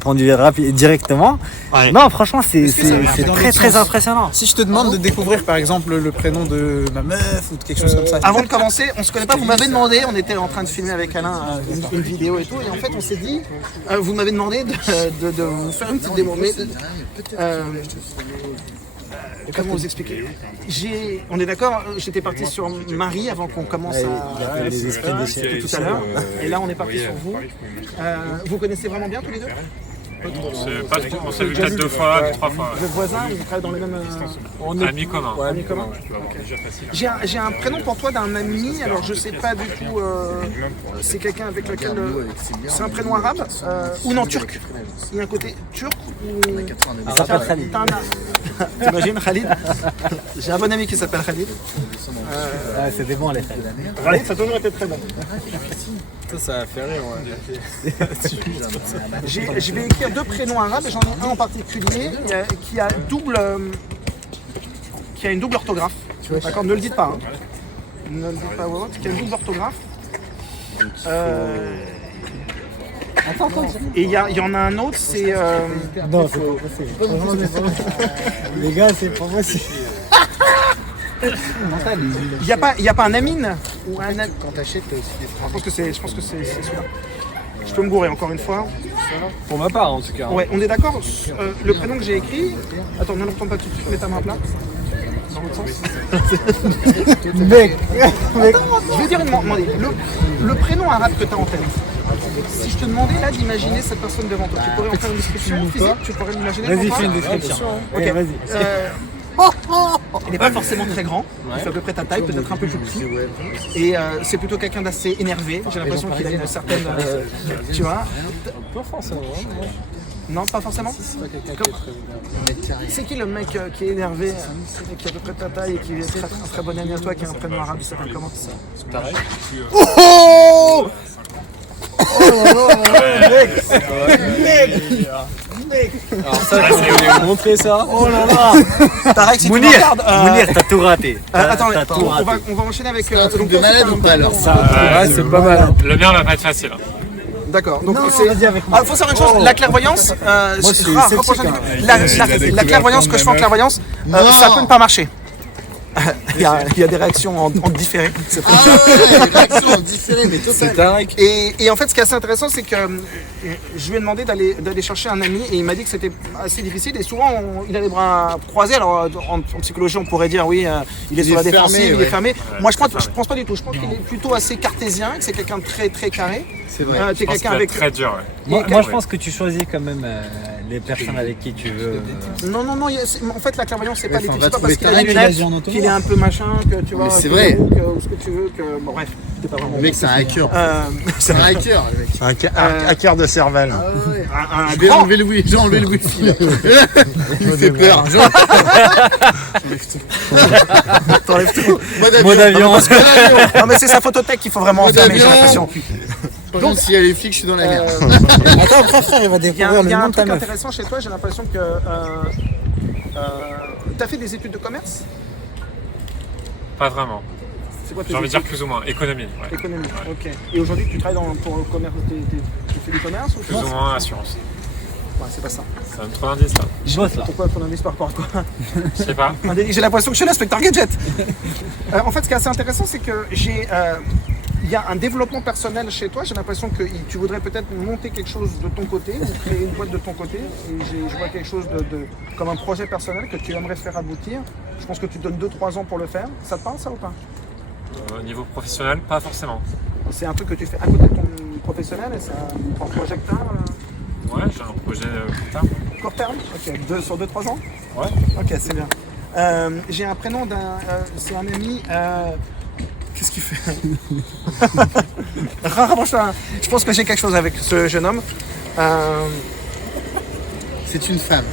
répondu directement. Ouais. Non, franchement, c'est dans très l'autre très sens. impressionnant. Si je te demande de découvrir par exemple le prénom de ma meuf ou de quelque chose comme ça. Avant de commencer, on se connaît pas, vous m'avez demandé, on était en train de filmer avec Alain une vidéo et tout, et en fait on s'est dit, vous m'avez demandé de vous faire une petite démo, mais comment vous expliquer? On est d'accord, j'étais parti sur Marie avant qu'on commence à les esprits déchirés. tout à l'heure, et là on est parti sur vous. Vous connaissez vraiment bien tous les deux? On s'est vu peut-être 2 fois, 3 fois. Vous êtes voisins, vous travaillez dans les mêmes... Amis communs. Amis communs. J'ai un prénom pour toi d'un ami, alors je sais pas du tout, c'est quelqu'un avec lequel... c'est un prénom arabe ou non, turc. Il y a un côté turc ou... Il s'appelle Khalid. T'imagines Khalid? J'ai un bon ami qui s'appelle Khalid. C'est des bons les Khalid. Khalid, ça a toujours été très bon. Ça va faire rire, ouais. Je vais écrire 2 prénoms arabes, j'en ai un en particulier qui a une double orthographe. D'accord, ne le dites pas. Hein. Ne le dites pas ou autre, qui a une double orthographe. Et il y en a un autre, c'est... Non, c'est pas possible. Les gars, c'est pas possible. Il n'y a pas un Amine ou un quand t'achètes je pense que c'est celui-là. Je peux me gourer encore une fois. Pour ma part en tout cas. Ouais, on est d'accord. Le prénom que j'ai écrit. Attends, ne le retourne pas tout de suite, mets ta main à plat. Dans l'autre sens. Mec, Je vais dire le prénom arabe que tu as en tête. Si je te demandais là d'imaginer cette personne devant toi, tu pourrais en faire une description physique? Tu pourrais l'imaginer? vas-y, pour fais toi une description. Ok. Ok, vas-y. Il n'est pas forcément très grand, il fait à peu près ta taille, peut-être un peu plus petit. Et c'est plutôt quelqu'un d'assez énervé. J'ai l'impression qu'il a une certaine. Tu vois? Pas forcément. Non, pas forcément. C'est qui le mec qui est énervé, qui a à peu près ta taille et qui est un très bon ami à toi, qui a un prénom arabe? Il s'appelle comment? Pareil. Alors ça, je vais vous montrer ça. Oh là là! Tarek, si tu me regardes, Mounir, t'as tout raté. attends, T'as tout raté. on va enchaîner avec. Un truc de malade ou pas alors? Ouais, c'est pas mal. Le mien va pas être facile. D'accord. Donc Non, c'est. vas-y avec moi. Faut savoir une chose. La clairvoyance. La clairvoyance que je fais en clairvoyance, ça peut ne pas marcher. Il y a des réactions en différé. C'est très bien. Ouais, réaction en différé, mais C'est total. Tarek. Et en fait, ce qui est assez intéressant, c'est que je lui ai demandé d'aller chercher un ami et il m'a dit que c'était assez difficile. Et souvent, il a les bras croisés. Alors, en psychologie, on pourrait dire oui, il est sur la défensive, fermé, il est ouais. fermé. Moi, je pense pas du tout. Je pense qu'il est plutôt assez cartésien, que c'est quelqu'un de très très carré. C'est vrai. T'es Je pense quelqu'un qu'il va avec. être très dur. Ouais. Moi, je pense que tu choisis quand même les personnes avec qui tu veux. Non, en fait, la clairvoyance, c'est pas Ouais, les on types. va C'est pas parce trouver qu'il a des Tarek, lunettes, il a dit en qu'il est un peu machin, que tu vois. Mais c'est que vrai. ou ce que tu veux, que. Bon, bref, c'était pas vraiment. Le mec, c'est un hacker. C'est un hacker, le mec. Un hacker de cervelle. J'ai enlevé le wifi, j'ai enlevé le wifi là. Il me fait peur. T'enlèves tout. Mot d'avion. Non, mais c'est sa photothèque qu'il faut vraiment Mode enfermer, j'ai avion. l'impression. Par contre, si elle est flic, je suis dans la merde. Attends, après, frère, il va Il y a, découvrir il le y a nom un de ta truc meuf. intéressant chez toi, j'ai l'impression que. T'as fait des études de commerce? Pas vraiment. C'est quoi tes J'ai envie de dire études? plus ou moins. Économie. Ouais. Économie, ok. Et aujourd'hui, tu travailles pour le commerce, tu fais du commerce ou Plus ou moins assurance. Ouais, c'est pas ça. Ça donne trop d'indices là. Je bosse là. Pourquoi ton indice par rapport à quoi? Je sais pas. J'ai l'impression que je suis l'inspecteur Gadget. En fait, ce qui est assez intéressant, c'est que il y a un développement personnel chez toi. J'ai l'impression que tu voudrais peut-être monter quelque chose de ton côté, ou créer une boîte de ton côté. Et je vois quelque chose comme un projet personnel que tu aimerais faire aboutir. Je pense que tu te donnes 2-3 ans pour le faire. Ça te parle, ça, ou pas? Au niveau professionnel, pas forcément. C'est un truc que tu fais à côté de ton professionnel et c'est un projet que t'as, Ouais, j'ai un projet plus tard. court terme? Ok, sur 2-3 ans? Ouais. Ok, c'est bien. J'ai un prénom c'est un ami. Qu'est-ce qu'il fait? Rapproche-toi. Je pense que j'ai quelque chose avec ce jeune homme. C'est une femme.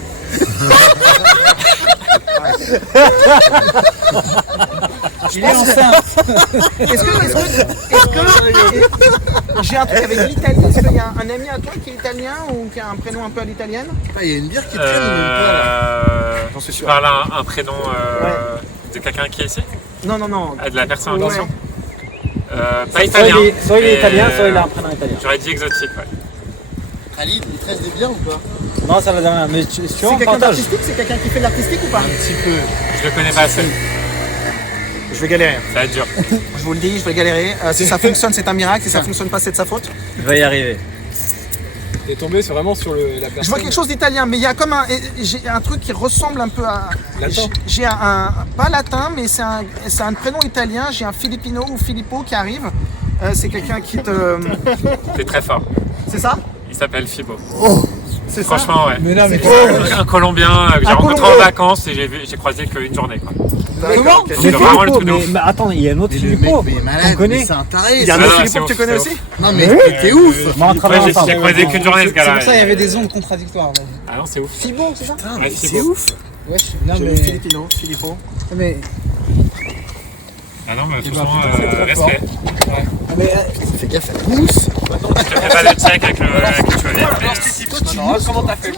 Il est enceinte. Est-ce que j'ai un truc avec l'Italie? Est-ce qu'il y a un ami à toi qui est italien ou qui a un prénom un peu à l'italienne? Il y a une bière qui traîne ou même pas là? J'en suis Tu sûr. parles un prénom de quelqu'un qui est ici? Non. De la personne en Ouais. question? Pas italien. Soit il est mais, italien, soit il a un prénom italien. J'aurais dit exotique, ouais. Khalid, il te reste des bières ou pas? Non, ça va dire rien. Mais tu vois, C'est on quelqu'un partage. d'artistique? C'est quelqu'un qui fait de l'artistique ou pas? Un petit peu. Je le connais pas assez. Je vais galérer. Ça va être dur. Je vous le dis, je vais galérer. Si ça fonctionne, c'est un miracle. Si ça fonctionne pas, c'est de sa faute. Je vais y arriver. T'es tombé vraiment sur la personne. Je vois quelque chose d'italien, mais il y a comme j'ai un truc qui ressemble un peu à. Latin. J'ai pas latin, mais c'est un prénom italien. J'ai un Filippino ou Filippo qui arrive. C'est quelqu'un qui te. T'es très fort. C'est ça? Il s'appelle Fibo. C'est ça? Franchement, ouais. Mais non, mais Un Colombien que j'ai rencontré en vacances et j'ai croisé qu'une journée. Quoi. D'accord, ok. Donc, Mais vraiment le Filippo, truc de ouf. mais attends, il y a un autre Mais le mec, Filippo. mais il est On malade, connaît. mais c'est un taré. Il y a un ça. autre non, Filippo que c'est tu connais ouf, aussi? Non, mais t'es ouf. Mais on travaille Ouais, ensemble. j'ai croisé qu'une journée ce C'est gars-là. pour ça qu'il y avait des ondes contradictoires. Là. Ah non, c'est ouf. Fibo, c'est ça? Ouais, Fibo. ouf. Wesh, non J'ai mais. eu Filipino, Filippo. Mais. Ah non, mais ben, franchement, putain, c'est très respect. Mais. Fais gaffe, elle pousse. Je te fais pas le check avec le chevalet. Non, comment t'as fait?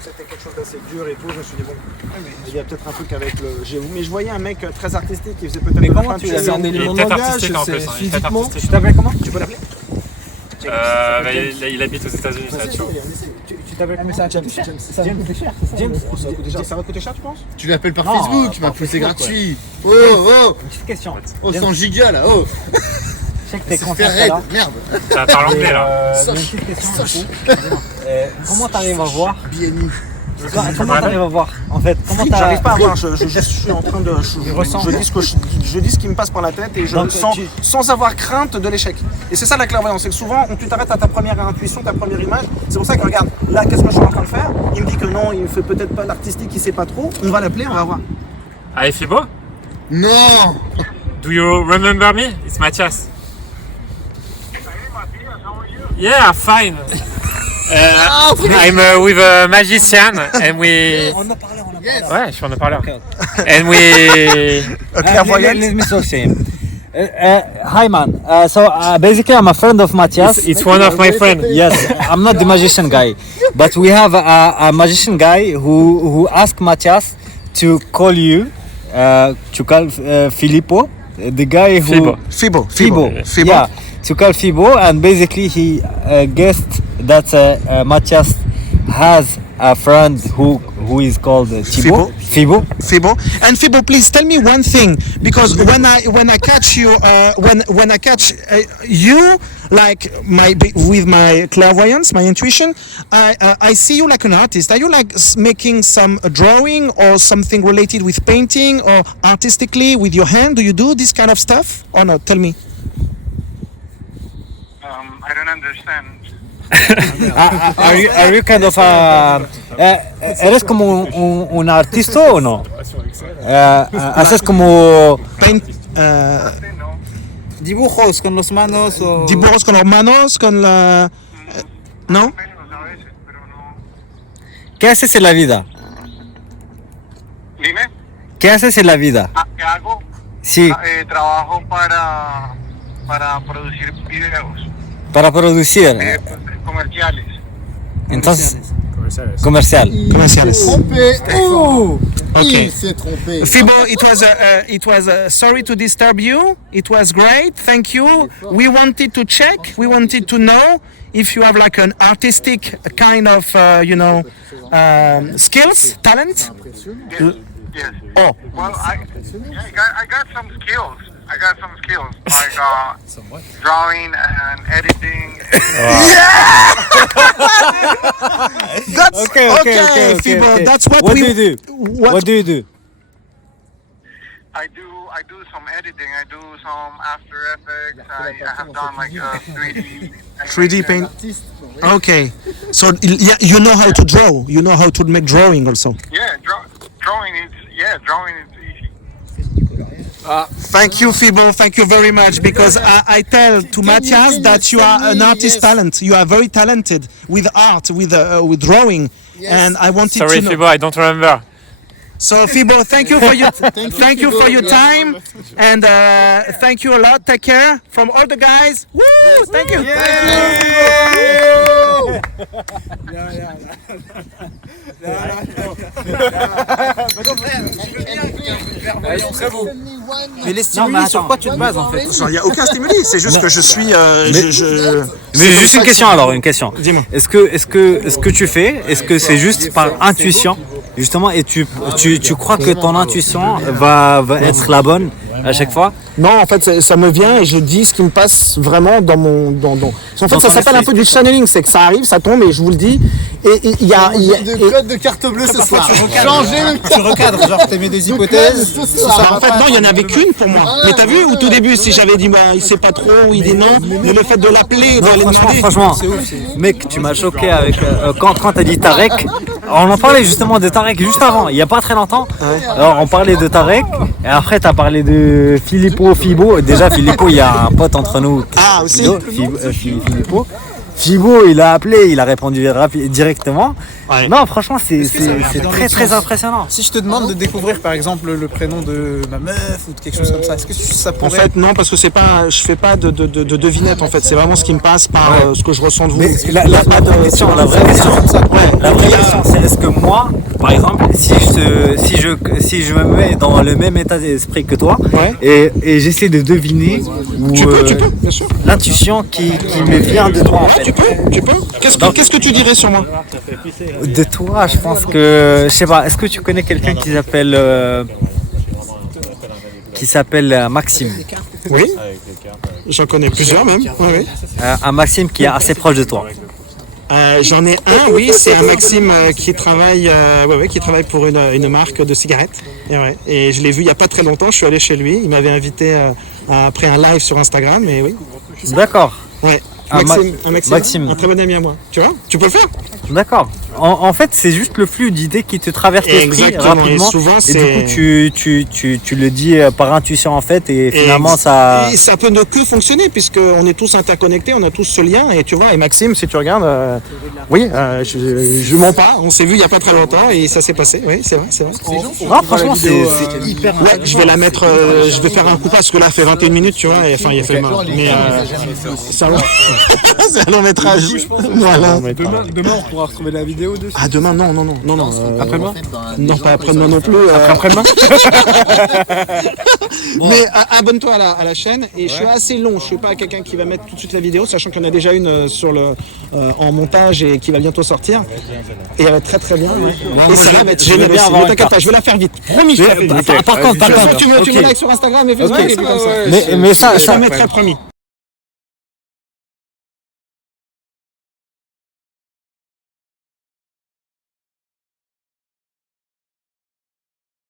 C'était quelque chose d'assez dur et tout, je me suis dit bon, il y a peut-être un truc avec le géo. Mais je voyais un mec très artistique qui faisait peut-être Mais de la comment tu peinture. l'as C'est un fait? Il élément est de peut-être langage, artistique en plus. c'est Il est peut-être physiquement. artistique. Tu t'appelles comment? Tu peux l'appeler? Il habite aux États-Unis, ça va être chaud. Tu t'appelles Ah, mais ça coûte cher. Ça va coûter cher, c'est ça? James. Ça va coûter cher, tu penses? Tu l'appelles par Non, Facebook, par ma plus c'est Facebook, gratuit. Oh, Petite question. oh, James, 100 gigas là, oh. je sais que t'es C'est content fait raid, là. merde. Ça parle anglais là. Mais une petite question du coup. Comment t'arrives à voir? BNI. Comment t'arrives à voir? En fait, comment J'arrive pas à t'as. voir, je suis en train de. Je dis ce qui me passe par la tête et je Donc, sens sans avoir crainte de l'échec. Et c'est ça la clairvoyance, c'est que souvent tu t'arrêtes à ta première intuition, ta première image. C'est pour ça que regarde, là qu'est-ce que je suis en train de faire? Il me dit que non, il fait peut-être pas l'artistique, il sait pas trop. On va l'appeler, on va voir. Ah, Fibo? Non. Do you remember me? It's Mathias. Yeah, fine. I'm with a magician and we. On a parlé, on a Yes. parlé. Ouais, je suis en parleur. And we. Clairvoyante. Let me talk to him. Hi man. Basically I'm a friend of Matthias. It's one of my friends. Yes, I'm not the magician guy, but we have a magician guy who asked Matthias to call you, to call Filippo, the guy who Fibo. yeah, to call Fibo, and basically he guessed that Matthias has a friend who is called Thibaut. Fibo. Fibo. And Fibo, please tell me one thing, because when I catch you, when I catch you, like with my clairvoyance, my intuition, I see you like an artist. Are you like making some drawing or something related with painting or artistically with your hand? Do you do this kind of stuff or not? Tell me. I don't understand. Are you kind of eres como un artista o no? Haces como Paint. No. Dibujos con las manos o. Dibujos con las manos, con la. ¿No? Menos a veces, pero no. ¿Qué haces en la vida? Dime, ¿Qué haces en la vida? ¿qué hago? Sí, Trabajo para producir videos para producir. comerciales. Entonces, comercial. Comerciales. Trompé. Oh. Okay. Il s'est trompé. Fibo, it was sorry to disturb you. It was great. Thank you. We wanted to check. We wanted to know if you have like an artistic kind of, skills, talent. Yes. Oh, Well, I got some skills. Like drawing and editing. that's Okay, Fibo. That's what What we. do you do? What do you do? I do some editing. I do some After Effects. I have done like 3D. 3D paint. Okay, so yeah, you know how to draw. You know how to make drawing also. Yeah, drawing is easy. Thank you, Fibo. Thank you very much. Because I tell to Matthias that you are an artist talent. You are very talented with art, with drawing, and I wanted Sorry, to know. Fibo, I don't remember. So Fibo, thank you for your thank you Fibo. for your time, and thank you a lot. Take care from all the guys. Woo! Thank you. Mais les stimuli, sur quoi tu te bases en fait? Il n'y a aucun stimuli, c'est juste que je suis. Mais juste une question alors, une question. Dis-moi. Est-ce que tu fais, est-ce que c'est juste par intuition justement et tu crois que ton intuition va être la bonne à chaque fois? Non, en fait, ça me vient et je dis ce qui me passe vraiment dans mon. En fait, ça s'appelle un peu du channeling, c'est que ça arrive, ça tombe et je vous le dis. Et il y a. De code de carte bleue ce soir. Changer tu recadres, genre tu mets des hypothèses. En fait, non, il n'y en avait qu'une pour moi. Mais t'as vu, au tout début, si j'avais dit, bah, il sait pas trop, il dit non, mais le fait de l'appeler, d'aller demander. Franchement, mec, tu m'as choqué avec quand t'as dit Tarek. On en parlait justement de Tarek juste avant, il n'y a pas très longtemps. Alors, on parlait de Tarek et après t'as parlé de Fibo. Déjà Filippo, il y a un pote entre nous. Ah, aussi. Filippo. Fibo, il a appelé, il a répondu directement. Ouais. Non, franchement, c'est très impressionnant. Si je te demande de découvrir par exemple le prénom de ma meuf ou de quelque chose comme ça, est-ce que ça En pourrait... fait, non, parce que c'est pas, je fais pas de devinette en fait. C'est vraiment ce qui me passe par ce que je ressens de vous. Mais la vraie question, c'est est-ce que moi, par exemple, si je me mets dans le même état d'esprit que toi, Ouais. et j'essaie de deviner où, Tu peux, bien sûr. l'intuition qui me vient de toi en fait. Tu peux. Qu'est-ce que tu dirais sur moi? De toi, je pense que, je sais pas, est-ce que tu connais quelqu'un qui s'appelle Maxime? Oui. J'en connais plusieurs même. Oui. Un Maxime qui est assez proche de toi. J'en ai un, oui, c'est un Maxime qui travaille pour une marque de cigarettes. Et je l'ai vu il n'y a pas très longtemps, je suis allé chez lui, il m'avait invité après un live sur Instagram, et oui. D'accord. Ouais. Un Maxime, un très bon ami à moi. Tu vois, tu peux le faire. D'accord. En fait, c'est juste le flux d'idées qui te traverse l'esprit Exactement, rapidement. et souvent, et du coup, tu le dis par intuition en fait, et finalement ça. Et ça peut ne que fonctionner puisqu'on est tous interconnectés, on a tous ce lien. Et tu vois, et Maxime, si tu regardes, je mens pas. On s'est vu il y a pas très longtemps et ça s'est passé. Oui, c'est vrai. Non, franchement, c'est hyper. Ouais, je vais la mettre, je vais faire un coup parce que là, ça fait 21 minutes, tu vois. Et enfin, il a fait mal. Mais c'est un long métrage. Voilà. Demain on pourra retrouver la vidéo dessus. Ah, demain, non. Après-demain? Non, pas après-demain non plus. Après-demain? Mais abonne-toi à la chaîne et je suis assez long, je suis pas quelqu'un qui va mettre tout de suite la vidéo, sachant qu'il y en a déjà une en montage et qui va bientôt sortir. Et elle va être très très bien. Et ça va être génial aussi. Ne t'inquiète pas, je vais la faire vite. Promis, je vais la faire vite. Par contre, Tu me likes sur Instagram et Facebook et comme ça. Mais ça, je te mettrai promis.